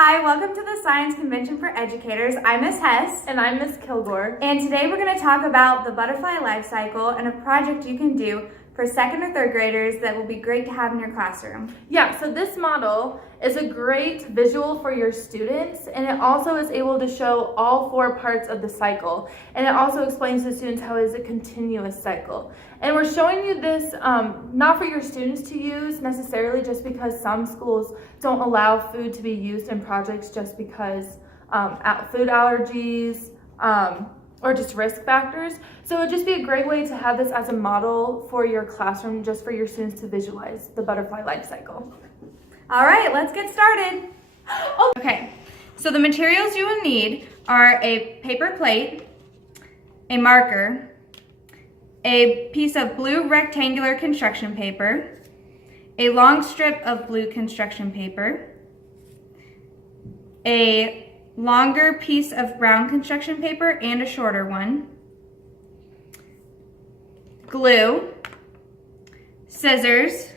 Hi, welcome to the Science Convention for Educators. I'm Miss Hess. And I'm Miss Kilgore. And today we're going to talk about the butterfly life cycle and a project you can do for second or third graders that will be great to have in your classroom. Yeah, so this model is a great visual for your students, and it also is able to show all 4 parts of the cycle. And it also explains to students how it is a continuous cycle. And we're showing you this not for your students to use necessarily, just because some schools don't allow food to be used in projects just because food allergies, or just risk factors. So it would just be a great way to have this as a model for your classroom, just for your students to visualize the butterfly life cycle. All right, let's get started. Okay, so the materials you will need are a paper plate, a marker, a piece of blue rectangular construction paper, a long strip of blue construction paper, a longer piece of brown construction paper and a shorter one, glue, scissors,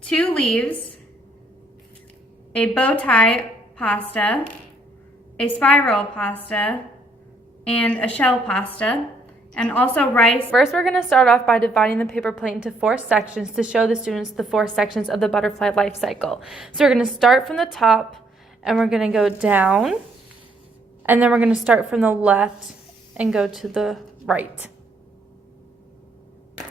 2 leaves, a bow tie pasta, a spiral pasta, and a shell pasta, and also rice. First, we're going to start off by dividing the paper plate into 4 sections to show the students the 4 sections of the butterfly life cycle. So we're going to start from the top, and we're going to go down, and then we're going to start from the left and go to the right.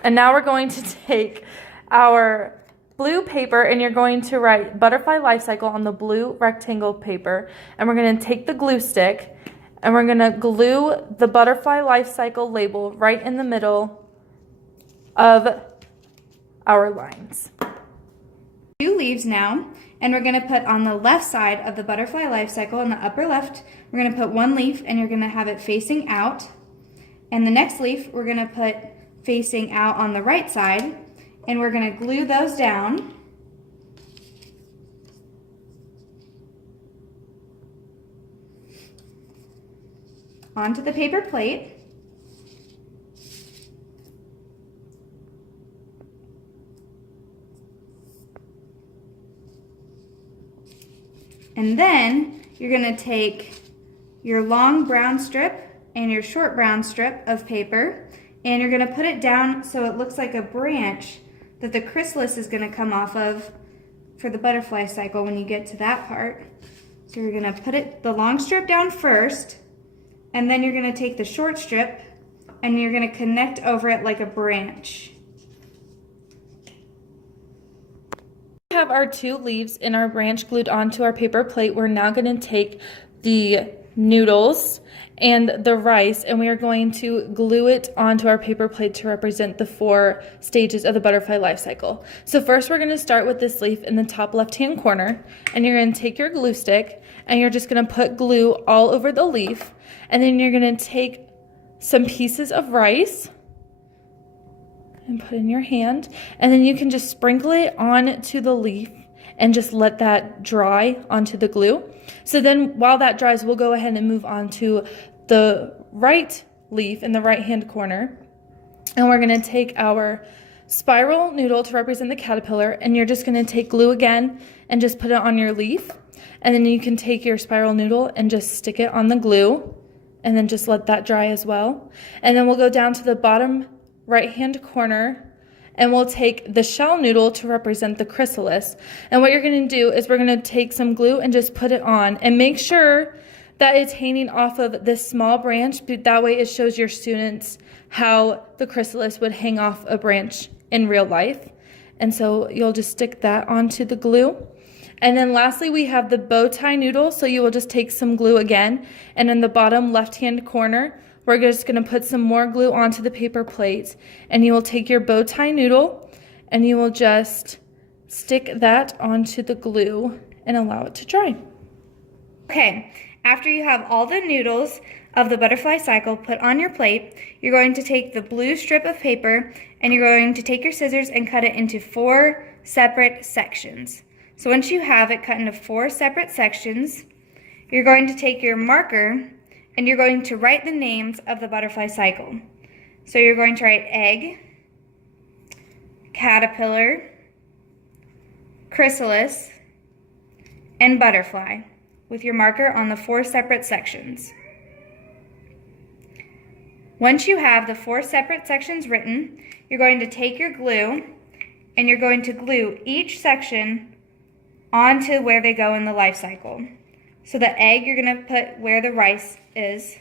And now we're going to take our blue paper, and you're going to write butterfly life cycle on the blue rectangle paper, and we're going to take the glue stick, and we're going to glue the butterfly life cycle label right in the middle of our lines. 2 leaves now, and we're going to put on the left side of the butterfly life cycle in the upper left, we're going to put 1 leaf, and you're going to have it facing out, and the next leaf we're going to put facing out on the right side, and we're going to glue those down. Onto the paper plate. And then you're going to take your long brown strip and your short brown strip of paper, and you're going to put it down so it looks like a branch that the chrysalis is going to come off of for the butterfly cycle when you get to that part. So you're going to put the long strip down first, and then you're going to take the short strip and you're going to connect over it like a branch. We have our 2 leaves and our branch glued onto our paper plate. We're now going to take the noodles and the rice, and we are going to glue it onto our paper plate to represent the 4 stages of the butterfly life cycle. So first we're going to start with this leaf in the top left-hand corner, and you're going to take your glue stick and you're just going to put glue all over the leaf, and then you're going to take some pieces of rice and put in your hand, and then you can just sprinkle it onto the leaf and just let that dry onto the glue. So then while that dries, we'll go ahead and move on to the right leaf in the right hand corner, and we're going to take our spiral noodle to represent the caterpillar, and you're just going to take glue again and just put it on your leaf, and then you can take your spiral noodle and just stick it on the glue and then just let that dry as well. And then we'll go down to the bottom right hand corner, and we'll take the shell noodle to represent the chrysalis. And what you're going to do is we're going to take some glue and just put it on, and make sure that it's hanging off of this small branch. That way it shows your students how the chrysalis would hang off a branch in real life. And so you'll just stick that onto the glue. And then lastly, we have the bow tie noodle. So you will just take some glue again, and in the bottom left hand corner, we're just going to put some more glue onto the paper plate, and you will take your bow tie noodle and you will just stick that onto the glue and allow it to dry. Okay, after you have all the noodles of the butterfly cycle put on your plate, you're going to take the blue strip of paper and you're going to take your scissors and cut it into 4 separate sections. So once you have it cut into 4 separate sections, you're going to take your marker and you're going to write the names of the butterfly cycle. So you're going to write egg, caterpillar, chrysalis, and butterfly with your marker on the 4 separate sections. Once you have the 4 separate sections written, you're going to take your glue and you're going to glue each section onto where they go in the life cycle. So the egg, you're going to put where the rice is.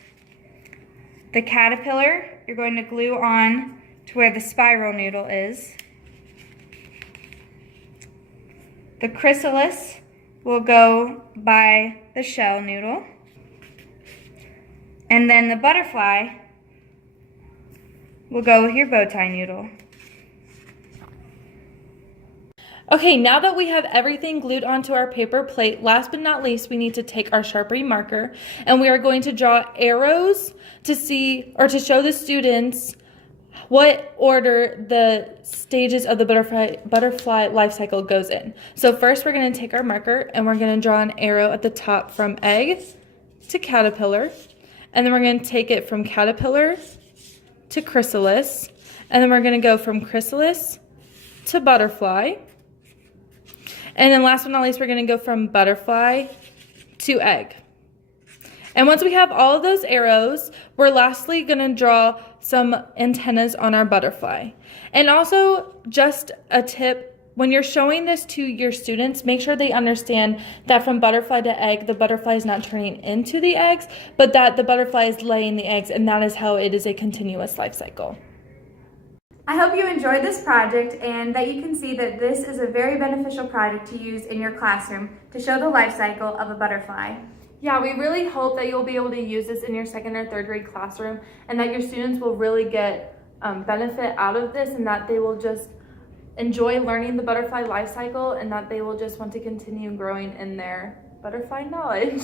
The caterpillar, you're going to glue on to where the spiral noodle is. The chrysalis will go by the shell noodle. And then the butterfly will go with your bow tie noodle. Okay, now that we have everything glued onto our paper plate, last but not least, we need to take our Sharpie marker and we are going to draw arrows to see or to show the students what order the stages of the butterfly life cycle goes in. So first we're going to take our marker and we're going to draw an arrow at the top from egg to caterpillar, and then we're going to take it from caterpillar to chrysalis, and then we're going to go from chrysalis to butterfly. And then last but not least, we're going to go from butterfly to egg. And once we have all of those arrows, we're lastly going to draw some antennas on our butterfly. And also, just a tip, when you're showing this to your students, make sure they understand that from butterfly to egg, the butterfly is not turning into the eggs, but that the butterfly is laying the eggs, and that is how it is a continuous life cycle. I hope you enjoyed this project and that you can see that this is a very beneficial project to use in your classroom to show the life cycle of a butterfly. Yeah, we really hope that you'll be able to use this in your 2nd or 3rd grade classroom and that your students will really get benefit out of this, and that they will just enjoy learning the butterfly life cycle, and that they will just want to continue growing in their butterfly knowledge.